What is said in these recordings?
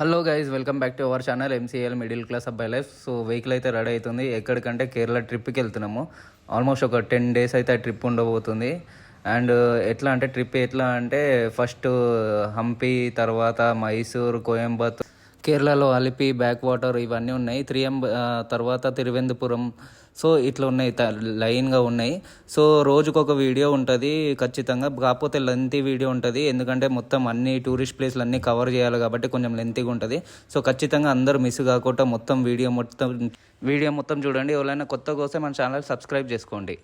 Hello guys, welcome back to our channel MCL middle class అబ్బాయి life. So vehicle అయితే ready అవుతుంది. ఎక్కడికంటే కేరళ ట్రిప్కి వెళ్తున్నాము. ఆల్మోస్ట్ ఒక 10 days అయితే ఆ ట్రిప్ ఉండబోతుంది. అండ్ ఎట్లా అంటే ఫస్ట్ హంపి, తర్వాత మైసూర్, కోయంబత్తూర్, కేరళలో అలిపి, బ్యాక్ వాటర్ ఇవన్నీ ఉన్నాయి. తర్వాత తిరువెందుపురం. సో ఇట్లా ఉన్నాయి, లైన్గా ఉన్నాయి. సో రోజుకొక వీడియో ఉంటుంది ఖచ్చితంగా, కాకపోతే లెంతీ వీడియో ఉంటుంది. ఎందుకంటే మొత్తం అన్ని టూరిస్ట్ ప్లేస్లు అన్నీ కవర్ చేయాలి కాబట్టి కొంచెం లెంతీగా ఉంటుంది. సో ఖచ్చితంగా అందరూ మిస్ కాకుండా వీడియో మొత్తం చూడండి. ఎవరైనా కొత్తగా వస్తే మన ఛానల్ సబ్స్క్రైబ్ చేసుకోండి.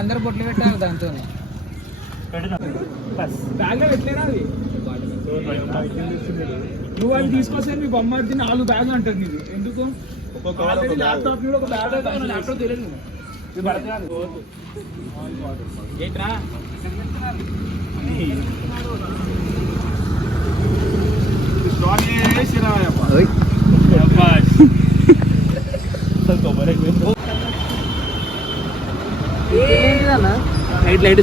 అందరు బొట్లు పెట్టారు దాంతో బ్యాగ్ లో పెట్టలేరా అది నువ్వు అది తీసుకొస్తే మీ బొమ్మ 4 బ్యాగులు అంటారు. నీకు ఎందుకు ల్యాప్టాప్ ఒక బ్యాగ్ అయితే ల్యాప్టాప్ తెలియదు. ఏంట్రా లైట్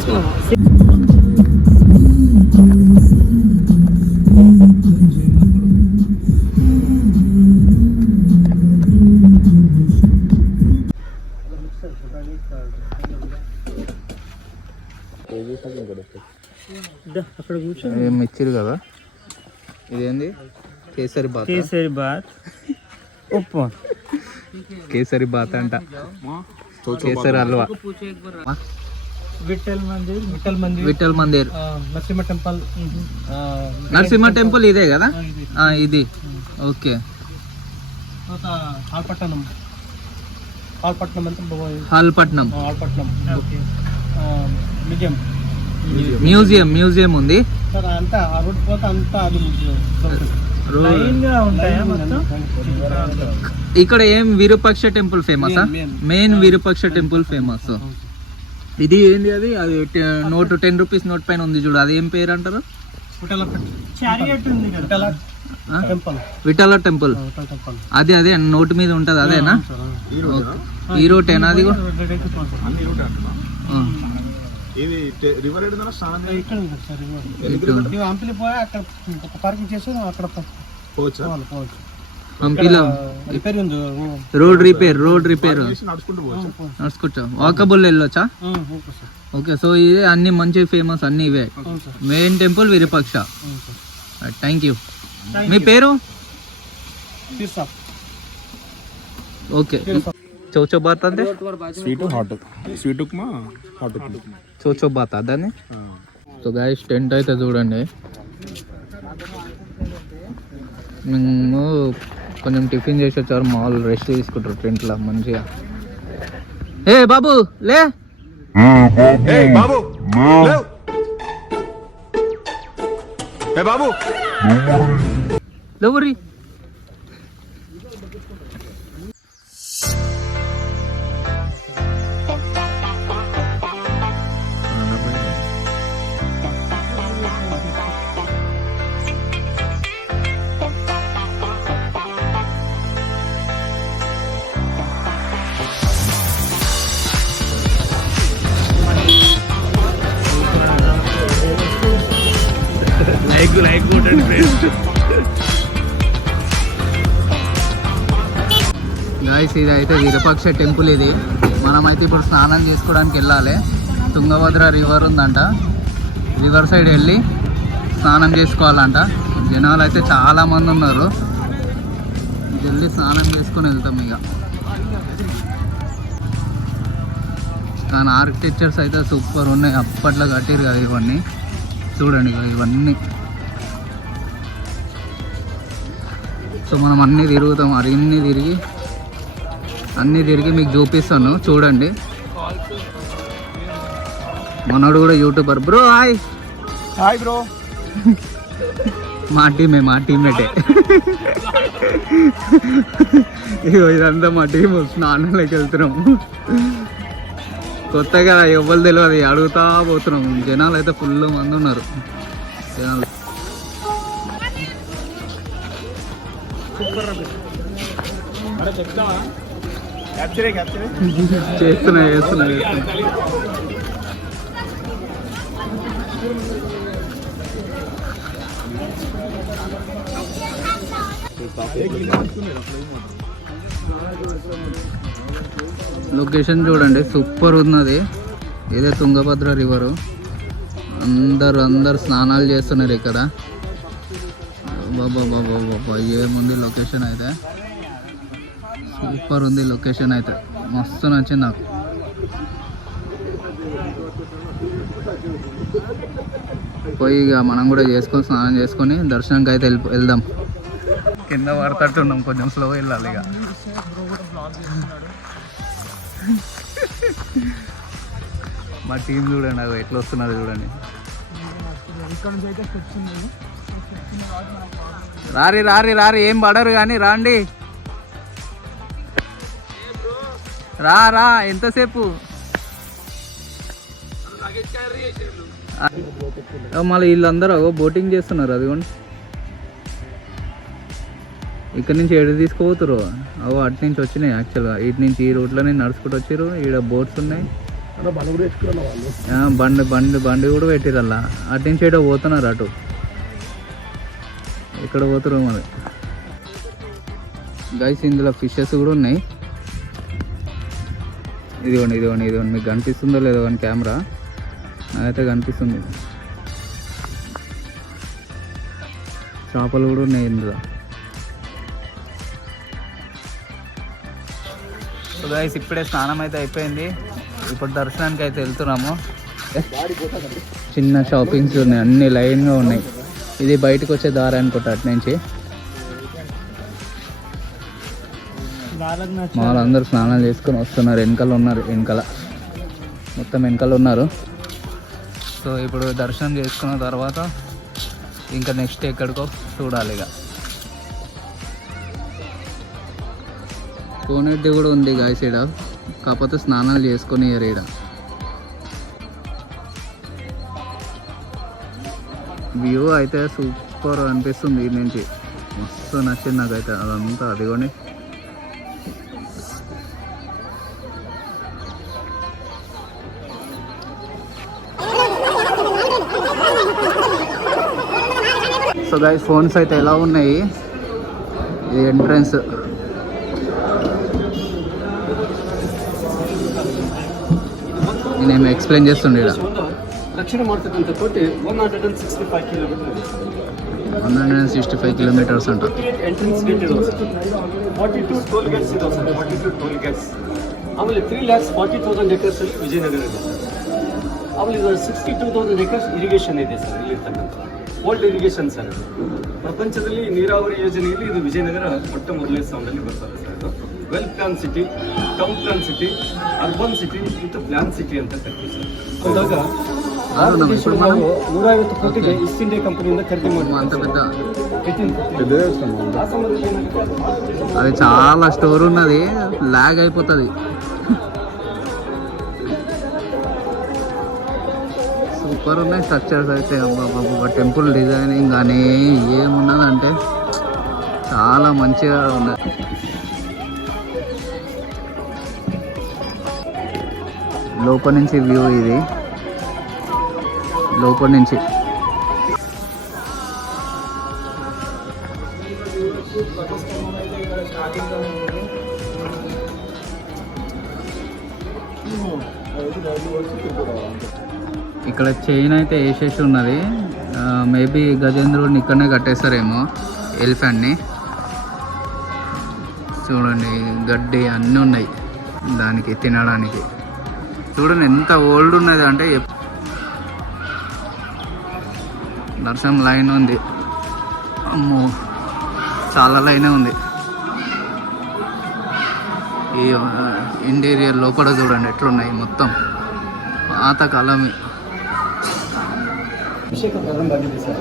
అక్కడ కూర్చో. ఇచ్చిరు కదా, ఇదేంది? కేసరి బాత్. ఉప్పు కేసరి బాత్ అంట, కేసరి హల్వా. విఠల్ మందిర్, నరసింహ టెంపుల్ ఇదే కదా, ఇది ఓకే. హాల్పట్నం మ్యూజియం ఉంది. ఇక్కడ ఏం Virupaksha temple famous, main Virupaksha temple famous. ఇది ఏంది? అది నోట్ 10 రూపీస్ నోట్ పైన ఉంది చూడు, అది ఏం పేరు అంటారు? విఠల టెంపుల్. అదే నోట్ మీద ఉంటది, అదేనా? ఈ రోటేనా అది? హంపిలో రోడ్ రిపేర్ నడుచుకుంటా వాకబుల్ వెళ్ళొచ్చా? ఓకే. సో ఇది అన్ని మంచి ఫేమస్, అన్ని ఇవే. Main temple Virupaksha. Thank you. మీ పేరు? ఓకే. చౌచో బాత్ అంటే స్వీట్ ఉప్మా, చౌచో బాత్ అదని. సో గైస్, టెంట్ అయితే చూడండి. మేము కొంచెం టిఫిన్ చేసి వచ్చారు, మామూలు రెస్ట్ తీసుకుంటారు టెంట్లో మంచిగా. ఏ బాబు లే, బాబు లేవురి. గాయస్, ఇది అయితే విరూపాక్ష టెంపుల్. ఇది మనమైతే ఇప్పుడు స్నానం చేసుకోవడానికి వెళ్ళాలి. తుంగభద్ర రివర్ ఉందంట, రివర్ సైడ్ వెళ్ళి స్నానం చేసుకోవాలంట. జనాలు అయితే చాలా మంది ఉన్నారు. వెళ్ళి స్నానం చేసుకొని వెళ్తాం ఇక. కానీ ఆర్కిటెక్చర్స్ అయితే సూపర్ ఉన్నాయి, అప్పట్లో కట్టిరు కదా ఇవన్నీ. చూడండి ఇవన్నీ. సో మనం అన్నీ తిరుగుతాం, అన్నీ తిరిగి మీకు చూపిస్తాను, చూడండి. మనోడు కూడా యూట్యూబర్. Bro hi bro. మా టీమేటే. ఇదంతా మా టీం. స్నానంలోకి వెళ్తున్నాము. కొత్తగా ఎవ్వరు తెలియదు, అడుగుతా పోతున్నాం. జనాలు అయితే ఫుల్ మంది ఉన్నారు. జనాలు చేస్తున్నా లొకేషన్ చూడండి, సూపర్ ఉన్నది. ఇదే తుంగభద్ర రివరు. అందరు స్నానాలు చేస్తున్నారు ఇక్కడ. బాబా ఏముంది లొకేషన్ అయితే, సూపర్ ఉంది లొకేషన్ అయితే, మస్తు నచ్చింది నాకు. పోయి ఇక మనం కూడా చేసుకొని స్నానం చేసుకొని దర్శనంకి అయితే వెళ్దాం. కింద పడతట్టున్నాం, కొంచెం స్లో వెళ్ళాలి ఇక. మా టీం చూడండి అవి ఎట్లా వస్తున్నారు చూడండి. రారి ఏం పడరు కానీ రాండి. రా ఎంతసేపు మళ్ళీ వీళ్ళందరూ బోటింగ్ చేస్తున్నారు. అదిగోండి ఇక్కడ నుంచి ఎడు తీసుకుపోతారు. అటు నుంచి వచ్చినాయి యాక్చువల్గా. ఇటు నుంచి ఈ రోడ్లోనే నడుచుకుంటూ వచ్చారు. ఈడ బోట్స్ ఉన్నాయి, బండి కూడా పెట్టిరు అలా. అటు నుంచి ఏటో పోతున్నారు, అటు ఇక్కడ పోతారు మరి. గైస్ ఇందులో ఫిషెస్ కూడా ఉన్నాయి. ఇదిగోండి మీకు కనిపిస్తుందో లేదో కానీ కెమెరా నాకైతే కనిపిస్తుంది. చేపలు కూడా ఉన్నాయి ఇందులో. సో గైస్ ఇప్పుడే స్నానం అయితే అయిపోయింది. ఇప్పుడు దర్శనానికి అయితే వెళ్తున్నాము. చిన్న షాపింగ్స్ ఉన్నాయి, అన్ని లైన్గా ఉన్నాయి. ఇది బయటకు వచ్చే దారి అనుకుంటా. అటు నుంచి వాళ్ళందరూ స్నానాలు చేసుకొని వస్తున్నారు. వెనకాల మొత్తం వెనకాల ఉన్నారు. సో ఇప్పుడు దర్శనం చేసుకున్న తర్వాత ఇంకా నెక్స్ట్ ఎక్కడికో చూడాలి ఇక. కోనేటి కూడా ఉంది గాయస్ ఈడ, కాకపోతే స్నానాలు చేసుకొని ఈడ. వ్యూ అయితే సూపర్ అనిపిస్తుంది. ఈ నుంచి మస్తు నచ్చింది నాకైతే అదంతా. అదిగోండి సో గైస్ ఫోన్స్ అయితే ఎలా ఉన్నాయి. ఇది ఎంట్రన్స్. నేనేమి ఎక్స్ప్లెయిన్ చేస్తుండే. ದಕ್ಷಿಣ ಮಾಡ್ತಕ್ಕಂಥ ಕೋಟೆ 165 ಕಿಲೋಮೀಟರ್ಸ್ ಅಂತ. ಎಂಟ್ರೆನ್ಸ್ ಗೇಟ್ ಇರೋದು 42 ಟೋಲ್ ಗೇಟ್ಸ್ ಇದಾವೆ ಸರ್. 42 toll Gates. ಆಮೇಲೆ 3,40,000 ಎಕರ್ಸ್ ಅಲ್ಲಿ ವಿಜಯನಗರ ಇದೆ ಸರ್. ಆಮೇಲೆ ಇದು 62,000 ಎಕರ್ಸ್ ಇರಿಗೇಷನ್ ಇದೆ ಸರ್ ಇಲ್ಲಿರ್ತಕ್ಕಂಥ ಓಲ್ಡ್ ಇರಿಗೇಷನ್ ಸರ್. ಪ್ರಪಂಚದಲ್ಲಿ ನೀರಾವರಿ ಯೋಜನೆಯಲ್ಲಿ ಇದು ವಿಜಯನಗರ ಮೊಟ್ಟ ಮೊದಲನೇ ಸ್ಥಾನದಲ್ಲಿ ಬರ್ತದೆ ಸರ್. ಇದು well plan city, town plan city, urban city ಮತ್ತು ಪ್ಲಾನ್ ಸಿಟಿ ಅಂತ ಕರಿತೀವಿ ಸರ್. ಅಂದಾಗ ನಾವು 150 ಕೋಟಿಗೆ ಈಸ್ಟ್ ಇಂಡಿಯಾ ಕಂಪನಿಯಿಂದ ಖರೀದಿ ಮಾಡಿ. అది చాలా స్టోర్ ఉన్నది, లాగ్ అయిపోతుంది. సూపర్ ఉన్నాయి స్ట్రక్చర్స్ అయితే. అబ్బా టెంపుల్ డిజైనింగ్ కానీ ఏమున్నదంటే చాలా మంచిగా ఉన్నది. లోపల నుంచి వ్యూ ఇది, లోపల నుంచి. ఇక్కడ చైన్ అయితే వేసేసి ఉన్నది. మేబీ గజేంద్రుడిని ఇక్కడనే కట్టేస్తారేమో, ఎలిఫెంట్ని. చూడండి గడ్డి అన్నీ ఉన్నాయి దానికి తినడానికి. చూడండి ఎంత ఓల్డ్ ఉన్నది అంటే. దర్శనం లైన్ ఉంది, అమ్మో చాలా లైనే ఉంది. ఈ ఇంటీరియర్ లోపల చూడండి ఎట్లున్నాయి, మొత్తం పాతకాలం. ಅಭಿಷೇಕ ಪ್ರಾರಂಭ ಆಗಿದೆ ಸರ್.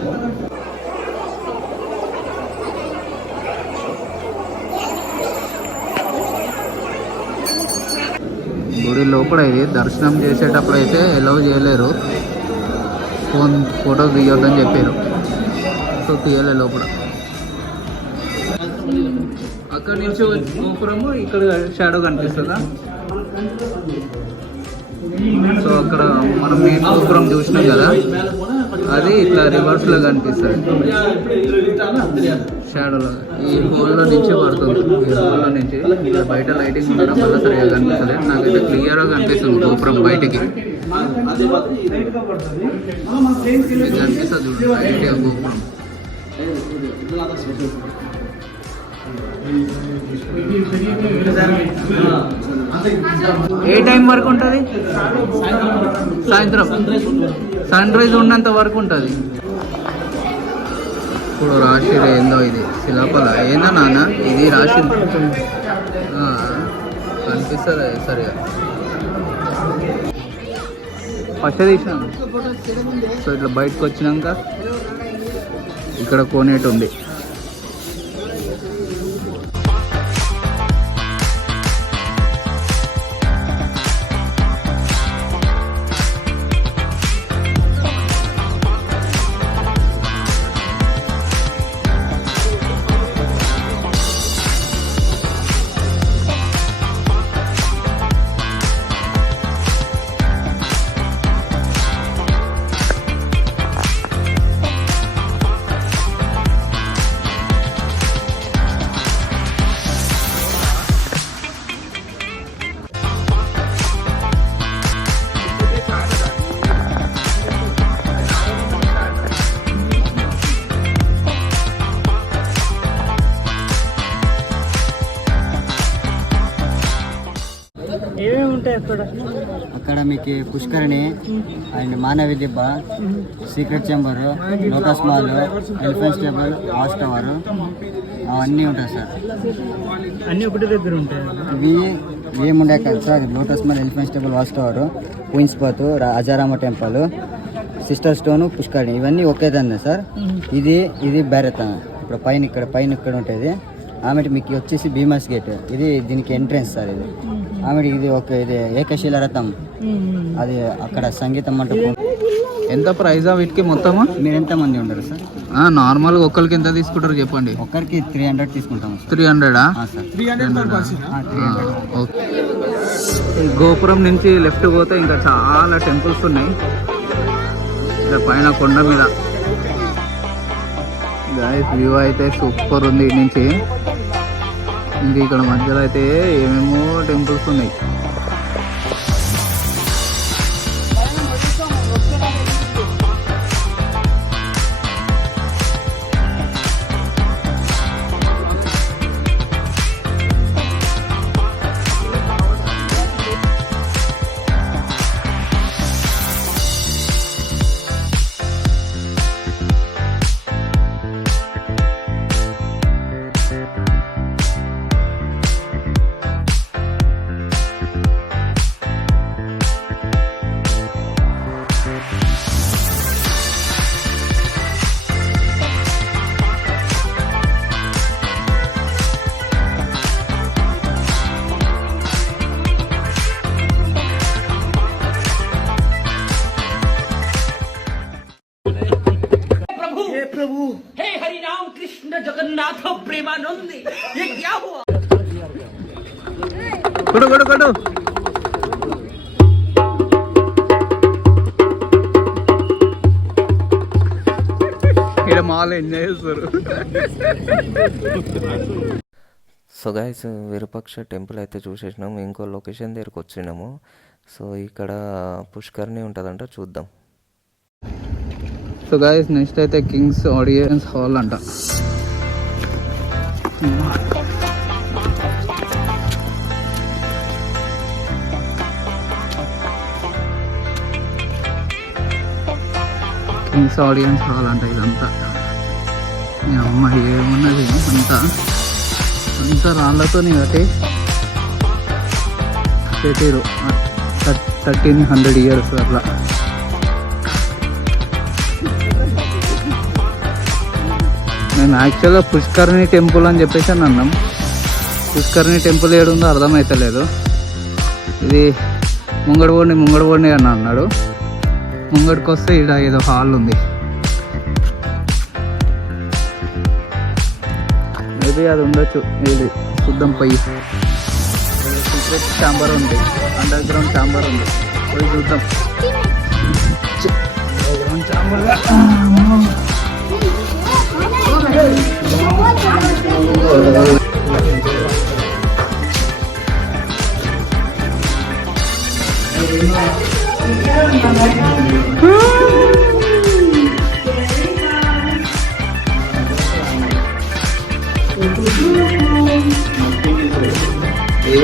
గుడి లోపల ఇది దర్శనం చేసేటప్పుడు అయితే అలౌ చేయలేరు, ఫోటో తీయొద్దని చెప్పారు. సో తీయలే లోపల. ఇక్కడ నుంచి గోపురము ఇక్కడ షాడో కనిపిస్తుందా? సో అక్కడ మనం మెయిన్ గోపురం చూసినాం కదా, అది ఇట్లా రివర్స్ లో కనిపిస్తుంది షాడోలో. ఈ హోల్లో నుంచి పడుతుంది, ఈ హోల్లో నుంచి. బయట లైటింగ్ ఉండడం వల్ల సరిగా కనిపిస్తలేదు, నాకైతే క్లియర్గా కనిపిస్తుంది గోపురం బయటికి కనిపిస్తుంది. చూడండి బయట గోపురం. ఏ టైం వరకు ఉంటుంది? సాయంత్రం సన్ రైజ్ ఉన్నంత వరకు ఉంటుంది. ఇప్పుడు రాశిది ఏందో, ఇది శిలాపల ఏందో నాన్న, ఇది రాశి కనిపిస్తుంది సరిగా. ఫస్ట్ తీసినాను. సో ఇట్లా బయటకు వచ్చినాక ఇక్కడ కోనేటి ఉంది. అక్కడ మీకు పుష్కరిణి అండ్ మానవి దిబ్బ, secret chamber, lotus Mahal, elephant stable, watch tower అవన్నీ ఉంటాయి సార్. అన్ని ఒకటి దగ్గర ఉంటాయి. ఇవి ఏముండే కదా sir, Lotus Mahal, elephant stable, watch tower, queen's bath, Hazara Rama temple, sister stone, పుష్కరిణి ఇవన్నీ ఒకే దాన్ని సార్. ఇది బెరత. ఇప్పుడు పైన ఇక్కడ ఉంటుంది. ఆమె మీకు వచ్చేసి భీమస్ గేట్, ఇది దీనికి ఎంట్రెన్స్ సార్. ఇది ఆమె ఇది ఇది ఏకశిల రథం, అది అక్కడ సంగీతం మంటపం. ఎంత ప్రైజా వీటికి మొత్తము? మీరు ఎంతమంది ఉండరు సార్? నార్మల్గా ఒక్కరికి ఎంత తీసుకుంటారు చెప్పండి. ఒక్కరికి 300 తీసుకుంటాం. 300 సార్? 300 ఓకే. ఈ గోపురం నుంచి లెఫ్ట్ పోతే ఇంకా చాలా టెంపుల్స్ ఉన్నాయి ఇక్కడ పైన కొండ మీద. గాయస్ వ్యూ అయితే సూపర్ ఉంది ఇటు నుంచి. ఇంకా ఇక్కడ మధ్యలో అయితే ఏమేమో టెంపుల్స్ ఉన్నాయి. हे हरि राम कृष्ण जगन्नाथ प्रेमानंद, ये क्या हुआ? కొడు కొడు కొడు. ఇక్కడ మాల్ ఎంజాయ్ చేస్తారు. సో గైస్ విరూపాక్ష టెంపుల్ అయితే చూసేసినాము. ఇంకో లొకేషన్ దగ్గరికి వచ్చినాము. సో ఇక్కడ పుష్కరిణి ఉంటుందంట, చూద్దాం. సో గైస్ నెక్స్ట్ అయితే కింగ్స్ ఆడియన్స్ హాల్ అంట. కింగ్స్ ఆడియన్స్ హాల్ అంట ఇదంతా. అమ్మ ఏమున్నది అంతా రాళ్ళతో కట్టి పెట్టారు 1300 years అట్లా. మేము యాక్చువల్గా పుష్కరిణి టెంపుల్ అని చెప్పేసి అని అన్నాం. పుష్కరిణి టెంపుల్ ఏడుందో అర్థమవుతలేదు. ఇది ముంగడబోండి అని అన్నాడు. ముంగడికి వస్తే ఇక్కడ ఏదో హాల్ ఉంది. మేబీ అది ఉండొచ్చు. ఇది చూద్దాం పోయి. సీక్రెట్ ఛాంబర్ ఉంది, అండర్ గ్రౌండ్ ఛాంబర్ ఉంది, పోయి చూద్దాం. అండర్ గ్రౌండ్ ఛాంబర్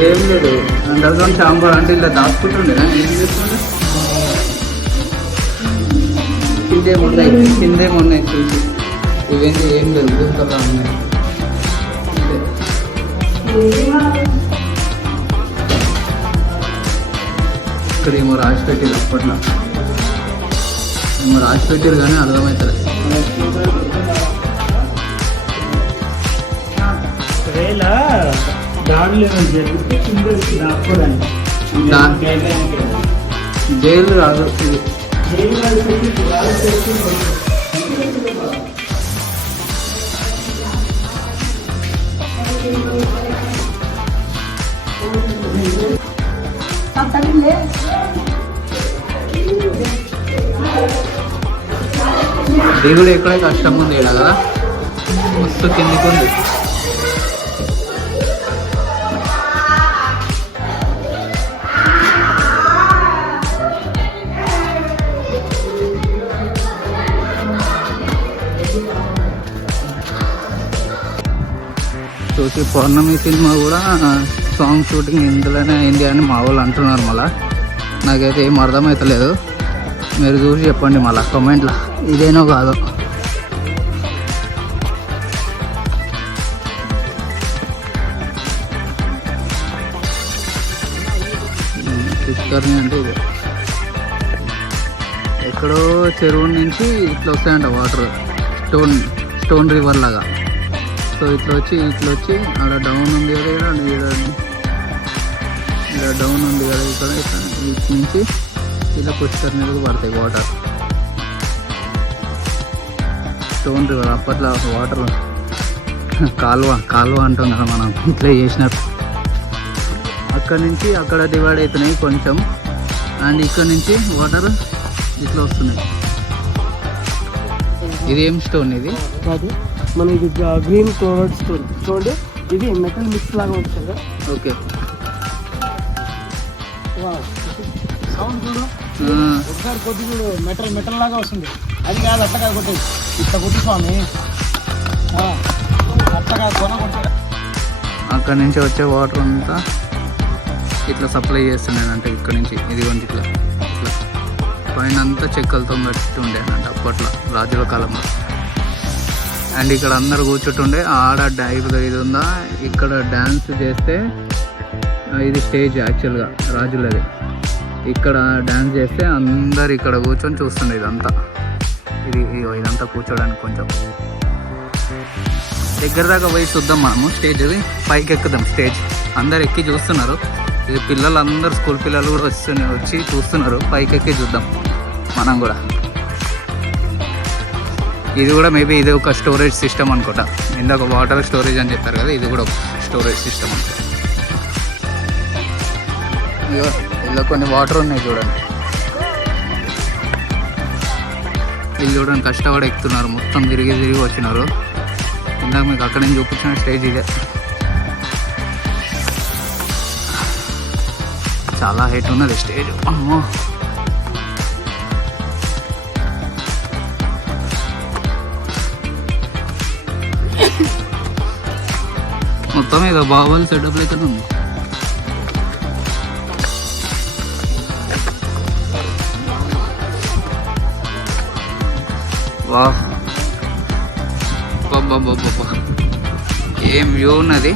ఏం లేదు. అండర్ గ్రౌండ్ ఛాంబర్ అంటే ఇలా దాచుకుంటుండేనా, ఏం చేస్తుండే? కిందేమున్నాయి చూసి, ఇవేంటి ఏం లేదు, గుర్తులా ఉన్నాయి. ఇక్కడ ఏమో రాసి పెట్టారు, అప్పట్లో ఏమో రాసి పెట్టారు కానీ అర్థమవుతుంది. జైలు రాదు ఇది. దిగుడు ఎక్కడే కష్టం ఉంది ఇక్కడ కదా, మస్తు కిందికి ఉంది. చూసి పౌర్ణమి సినిమా కూడా సాంగ్ షూటింగ్ ఇందులోనే అయింది అని మా వాళ్ళు అంటున్నారు. మళ్ళీ నాకైతే ఏం అర్థమవుతలేదు, మీరు చూసి చెప్పండి మళ్ళీ కామెంట్లో, ఇదేనో కాదో. పుష్కర్ని అంటే ఇది ఎక్కడో చెరువు నుంచి ఇట్లా వస్తాయంట వాటర్, స్టోన్ రివర్ లాగా. సో ఇట్లా వచ్చి ఆడ డౌన్ ఉంది కదా, ఇక్కడ డౌన్ ఉంది కదా, ఇక్కడ ఇటు నుంచి ఇలా పుష్కర్ నీళ్ళకి పడతాయి వాటర్. స్టోన్ రివర్ అప్పట్లో వాటర్ కాలువ అంటున్నాం మనం, ఇట్లా చేసినట్టు. అక్కడ నుంచి అక్కడ డివైడ్ అవుతున్నాయి కొంచెం, అండ్ ఇక్కడ నుంచి వాటర్ ఇట్లా వస్తున్నాయి. ఇది ఏం స్టోన్ ఇది? మన ఇది గ్రీన్ క్లోరైడ్ స్టోన్ చూడండి, ఇది మెటల్ మిక్స్ లాగా ఉంటుంది కదా. ఓకే, సౌండ్ చూడు ఒకసారి కొద్ది చూడు, మెటల్ లాగా వస్తుంది. అది కాదు అట్టగా కొట్టి ఇట్లా కొట్టి స్వామి, అట్టగా కొన కొట్టాడు. అక్కడ నుంచి వచ్చే వాటర్ అంతా ఇట్లా సప్లై చేస్తున్నానంటే ఇక్కడ నుంచి ఇదిగోండి ఇట్లా పైన అంతా చెక్కలతో కట్టి ఉండేనంట అప్పట్లో రాజుల కాలంలో. అండ్ ఇక్కడ అందరు కూర్చుంటుండే, ఆడ ఇది ఉందా, ఇక్కడ డ్యాన్స్ చేస్తే ఇది స్టేజ్ యాక్చువల్గా రాజులది. ఇక్కడ డ్యాన్స్ చేస్తే అందరు ఇక్కడ కూర్చొని చూస్తుండే ఇదంతా. ఇదంతా కూర్చోడానికి కొంచెం దగ్గర దాకా పోయి చూద్దాం మనము. స్టేజ్ ఇది పైకి ఎక్కుదాం, స్టేజ్ అందరు ఎక్కి చూస్తున్నారు. ఇది పిల్లలందరూ స్కూల్ పిల్లలు కూడా వచ్చి చూస్తున్నారు, పైకి ఎక్కి చూద్దాం మనం కూడా. ఇది కూడా మేబీ ఇది ఒక స్టోరేజ్ సిస్టమ్ అనుకుంటా. ఇందాక వాటర్ స్టోరేజ్ అని చెప్పారు కదా, ఇది కూడా ఒక స్టోరేజ్ సిస్టమ్ అనుకుంటా. ఇగో ఇలా కొన్ని వాటర్ ఉన్నాయి చూడండి. వీళ్ళు చూడండి కష్టపడి ఎక్కుతున్నారు, మొత్తం తిరిగి వచ్చినారు. ఇందాక మీకు అక్కడ నుంచి చూపించిన స్టేజ్ ఇదే. చాలా హైట్ ఉన్నది స్టేజ్, అమ్మో. మొత్తం ఏదో బాహుబలి సెటప్ అయితే ఉంది. వా ఏం వ్యూ ఉన్నది.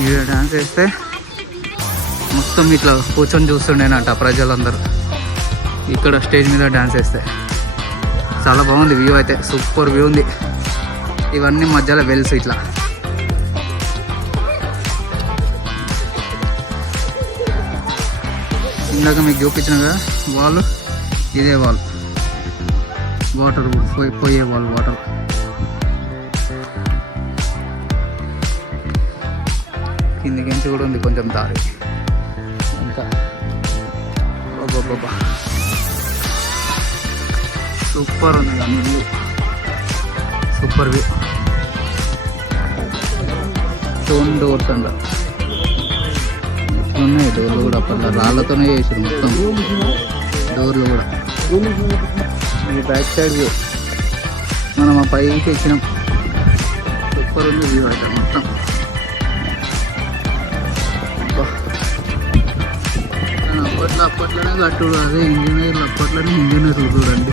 ఇక్కడ డాన్స్ వేస్తే మొత్తం ఇట్లా కూర్చొని చూస్తుండేనంట ప్రజలందరూ. ఇక్కడ స్టేజ్ మీద డాన్స్ వేస్తే చాలా బాగుంది వ్యూ, అయితే సూపర్ వ్యూ ఉంది. ఇవన్నీ మధ్యలో వెల్స్ ఇట్లా. ఇందాక మీకు చూపించిన కదా వాల్, ఇదే వాల్, వాటర్ పోయే వాల్, వాటర్ కిందికించి కూడా ఉంది కొంచెం దారి ఇంకా. సూపర్ ఉంది కానీ view, super view. Stone doors అంట, ఉన్నాయి డోర్లు కూడా అప్పట్లో రాళ్ళతోనే చేసారు మొత్తం డోర్లు కూడా. ఇది బ్యాక్ సైడ్ వ్యూ, మనం ఆ పైకి ఎక్కినాం. సూపర్ ఉంది వ్యూ అయితే మొత్తం. అప్పట్లోనే కట్టుడు, అదే ఇంజనీర్లు అప్పట్లోనే ఇంజనీర్లు చూడండి.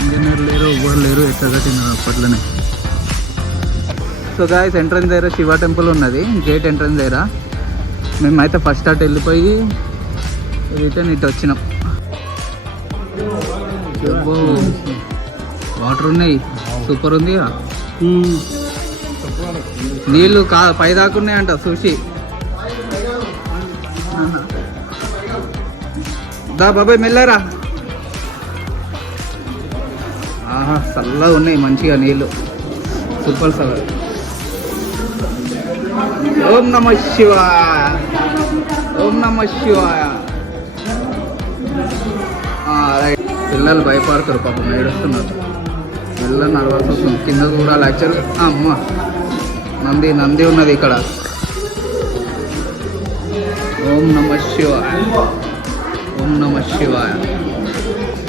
ఇంజనీర్లు లేరు, ఎవ్వరు లేరు, ఎట్లా కట్టినారు అప్పట్లోనే. సో గాయ్స్, ఎంట్రన్స్ దగ్గర శివ టెంపుల్ ఉన్నది, గేట్ ఎంట్రన్స్ దగ్గర. మేమైతే ఫస్ట్ అటు వెళ్ళిపోయి రిటర్న్ ఇటు వచ్చినాం. వాటర్ ఉన్నాయి, సూపర్ ఉంది. నీళ్ళు పై దాకున్నాయంట చూసి. దా బాబాయ్ మెల్లరా. ఆహా, చల్లగా ఉన్నాయి మంచిగా నీళ్ళు, సూపర్ చల్లగా. ఓం నమ శివాయ, ఓం నమ శివాయ. రైట్. పిల్లలు భయపడతారు పాపం, ఏడుస్తున్నారు. పిల్లలు నడవాల్సి వస్తుంది. కింద కూడా లెక్చర్. అమ్మ, నంది ఉన్నది ఇక్కడ. ఓం నమ శివాయ, ఓం నమ శివాయ.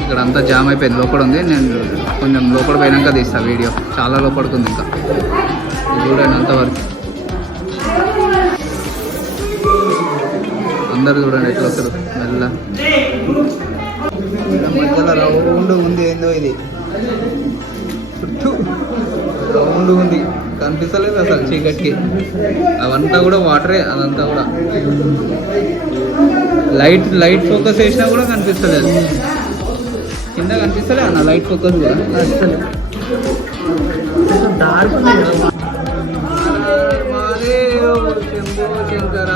ఇక్కడ అంతా జామ్ అయిపోయింది, లోపల ఉంది. నేను కొంచెం లోపల పోయినాక తీస్తాను వీడియో, చాలా లోపడుతుంది ఇంకా. చూడండి అంతవరకు. అందరు చూడండి ఎట్లా వస్తారు మెల్ల. మధ్యలో రౌండ్ ఉంది, ఏందో ఇది చుట్టూ రౌండ్ ఉంది, కనిపిస్తలేదు అసలు చీకటికి. అవంతా కూడా వాటరే, అదంతా కూడా లైట్ ఫోకస్ చేసినా కూడా కనిపిస్తలేదు. కింద కనిపిస్తలే అన్న లైట్ ఫోకస్ కూడా. శంకర,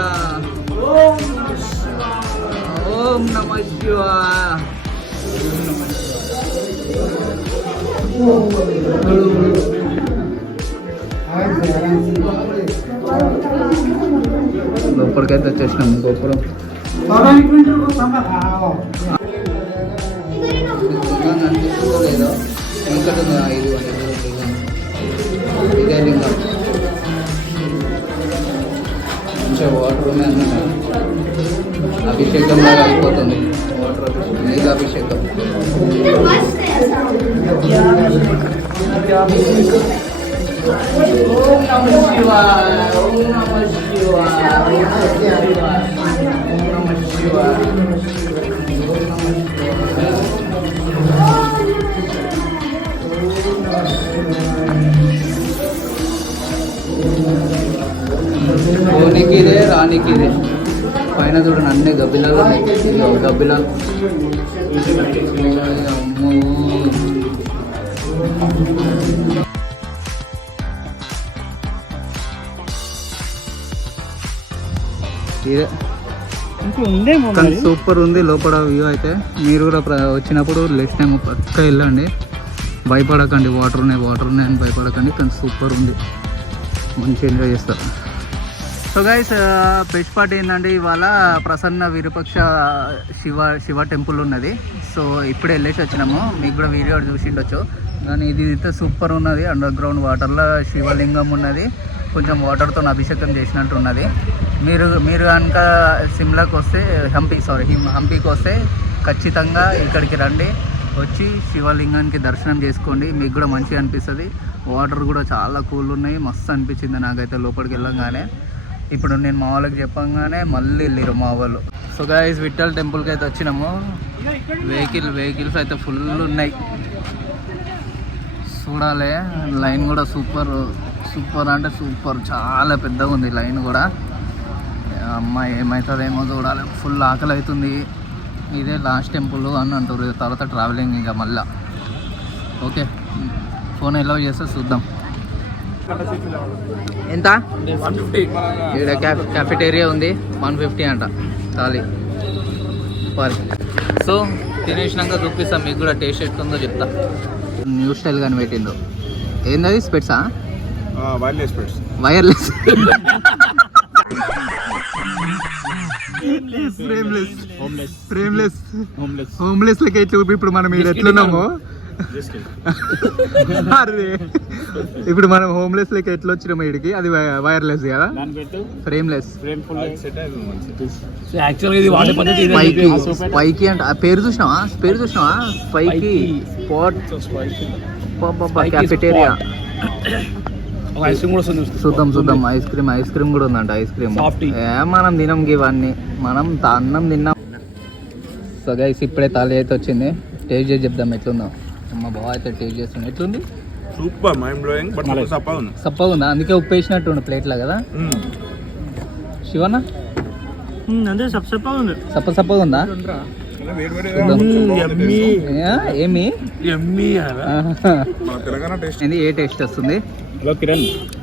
ఓం నమ శివాయ. లోపలికైతే వచ్చేసినాం. గోపురం అనిపిస్తుందో లేదో, ఇంకా ఇదే లింగం. మంచిగా వాటర్ ఉన్నాయి అన్నమాట. అభిషేకం లాగా అయిపోతుంది, వాటర్ అభిషేకం, నీళ్ళ అభిషేకం. ఓం నమ శివాయ, ఓం నమ శివాయ, ఓం నమ శివాయ. పోనీకి ఇదే, రానికి ఇదే. పైన చూడండి అన్ని గబ్బిలాలు ఉన్నాయి, గబ్బిలాలు. అమ్మో, ఇదే కానీ సూపర్ ఉంది లోపల వ్యూ అయితే. మీరు కూడా వచ్చినప్పుడు నెక్స్ట్ టైం పక్క వెళ్ళండి, భయపడకండి. వాటర్ ఉన్నాయి అని భయపడకండి, కానీ సూపర్ ఉంది, మంచి ఎంజాయ్ చేస్తారు. సో గైస్, పెచ్పాటి ఏంటంటే ఇవాళ ప్రసన్న విరూపాక్ష శివ టెంపుల్ ఉన్నది. సో ఇప్పుడే వెళ్ళేసి వచ్చినాము, మీకు కూడా వీడియో చూసిండొచ్చు. కానీ ఇది అయితే సూపర్ ఉన్నది. అండర్ గ్రౌండ్ వాటర్లో శివలింగం ఉన్నది, కొంచెం వాటర్తో అభిషేకం చేసినట్టు ఉన్నది. మీరు కనుక సిమ్లాకి వస్తే, హంపీకి వస్తే ఖచ్చితంగా ఇక్కడికి రండి, వచ్చి శివలింగానికి దర్శనం చేసుకోండి. మీకు కూడా మంచిగా అనిపిస్తుంది. వాటర్ కూడా చాలా కూల్ ఉన్నాయి, మస్తు అనిపించింది నాకైతే లోపలికి వెళ్ళంగానే. ఇప్పుడు నేను మా వాళ్ళకి చెప్పంగానే మళ్ళీ వెళ్ళారు మా వాళ్ళు. సో గైస్, విఠల్ టెంపుల్కి అయితే వచ్చినాము. వెహికల్స్ అయితే ఫుల్ ఉన్నాయి, చూడాలి. లైన్ కూడా సూపర్ అంటే సూపర్, చాలా పెద్దగా ఉంది లైన్ కూడా. అమ్మ ఏమవుతుందేమో చూడాలి. ఫుల్ ఆకలి అవుతుంది. ఇదే లాస్ట్ టెంపుల్ అని అంటారు, తర్వాత ట్రావెలింగ్ ఇక మళ్ళా. ఓకే, ఫోన్ ఎలా చేస్తే చూద్దాం. ఎంత? 150. ఇక్కడ క్యాఫెటేరియా ఉంది, 150 అంట ఖాళీ పర్. సో తినేసినాక చూపిస్తాం మీకు కూడా, టేస్ట్ ఎట్లుందో చెప్తా. న్యూ స్టైల్ కానీ పెట్టిండ్రు. ఏందది? స్పెట్సా? వైర్లెస్. హోమ్లెస్ లెక్క ఇట్లా ఇప్పుడు మనం ఇక్కడ ఎట్లున్నామో అరే ఇప్పుడు మనం హోమ్లెస్ లెక్క ఎట్లా వచ్చినాము ఇడికి అది వైర్లెస్ కదా ఫ్రేమ్లెస్ యాక్చువల్గా ఇది వాడే పద్ధతి ఇదే. పైకి పైకి అంటే ఆ పేరు చూసినావా పైకి స్పాట్ క్యాఫెటేరియా ఒక ఐస్ క్రీమ్ కూడా వస్తుంది చూసుకో. చూద్దాం ఐస్ క్రీమ్ కూడా ఉందంట ఐస్ క్రీమ్ Softy. మనం తినం ఇవన్నీ మనం అన్నం తిన్నాం. సో గైస్ ఇప్పుడే తాళి అయితే వచ్చింది, టేస్ట్ చేసి చెప్దాం ఎట్లుందో. మా బావ అయితే టేస్ట్ చేస్తుంది, ఎట్లుంది? సూపర్ మైండ్ బ్లోయింగ్ బట్ సప్ప ఉంది. సప్పగా ఉందా? అందుకే ఉప్పు వేసినట్టు ప్లేట్లో కదా శివన్న? అంతే సప్పగా ఉంది. సప్పగా ఉందా? ఏమి మన తెలంగాణ టేస్ట్ ఏ టేస్ట్ వస్తుంది?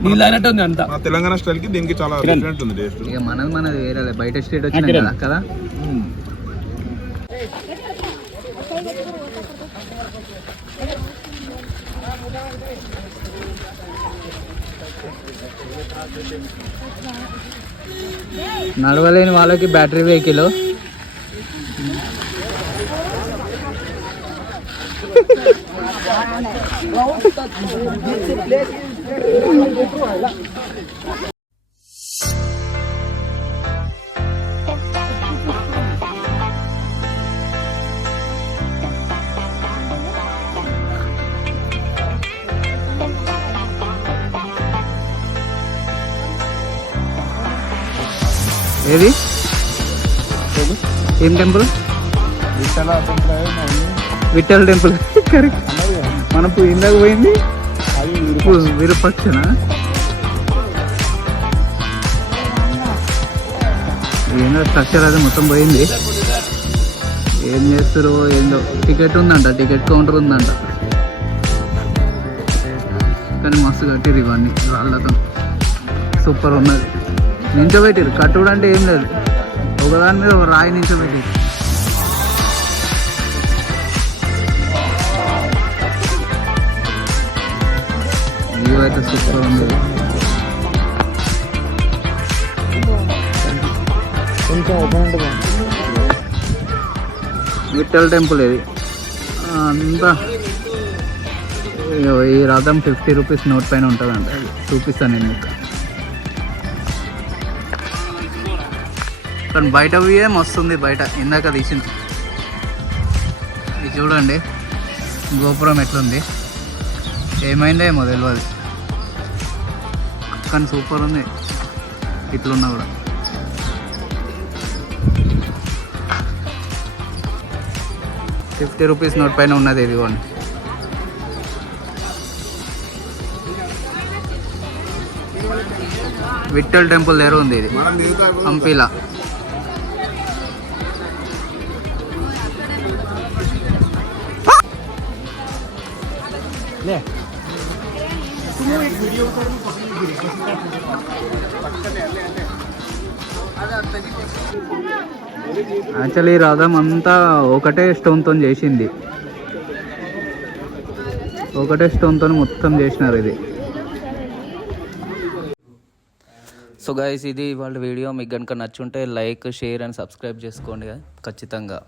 నీళ్ళు అయినట్టు ఉంది అంతా. మన తెలంగాణ స్టైల్ కి దీనికి చాలా డిఫరెంట్ ఉంది టేస్ట్. ఇక మనది వేరే బయట స్టేట్ వచ్చింది కదా కదా. నడవలేని వాళ్ళకి బ్యాటరీ వెహికల్. ఏది ఏం టెంపుల్? Vithal temple correct. మనకు ఇందాక పోయింది విరూపాక్షణ. ఏందో స్ట్రక్చర్ అది మొత్తం పోయింది. ఏం చేస్తారు ఏందో. టికెట్ ఉందంట, టికెట్ కౌంటర్ ఉందంట, కానీ మస్తు కట్టిరు ఇవన్నీ రాళ్ళతో. సూపర్ ఉన్నది. నించోబెట్టిరు, కట్టుడు అంటే ఏం లేదు, ఒకదాని మీద ఒక రాయి నించోబెట్టిరు. వ్యూ అయితే సూపర్ ఉంది. విఠల్ టెంపుల్ ఇది అంతా. ఈ రథం 50 రూపీస్ నోట్ పైన ఉంటుందంట. చూపిస్తాను నేను మీకు. కానీ బయట వ్యూ వస్తుంది, బయట ఇందాక తీసింది. ఇది చూడండి గోపురం ఎట్లుంది, ఏమైందో ఏమో తెలియదు, కానీ సూపర్ ఉంది ఇట్లున్నా కూడా. ₹50 నోట్ పైన ఉన్నది ఇదిగోండి. విఠల్ టెంపుల్ దగ్గర ఉంది ఇది, హంపీలా. యాక్చువల్లీ రథం అంతా ఒకటే స్టోన్తో చేసింది, ఒకటే స్టోన్తో మొత్తం చేసినారు ఇది. సో గైస్ ఇది వాళ్ళ వీడియో. మీకు కనుక నచ్చుంటే లైక్, షేర్ అండ్ సబ్స్క్రైబ్ చేసుకోండి ఖచ్చితంగా.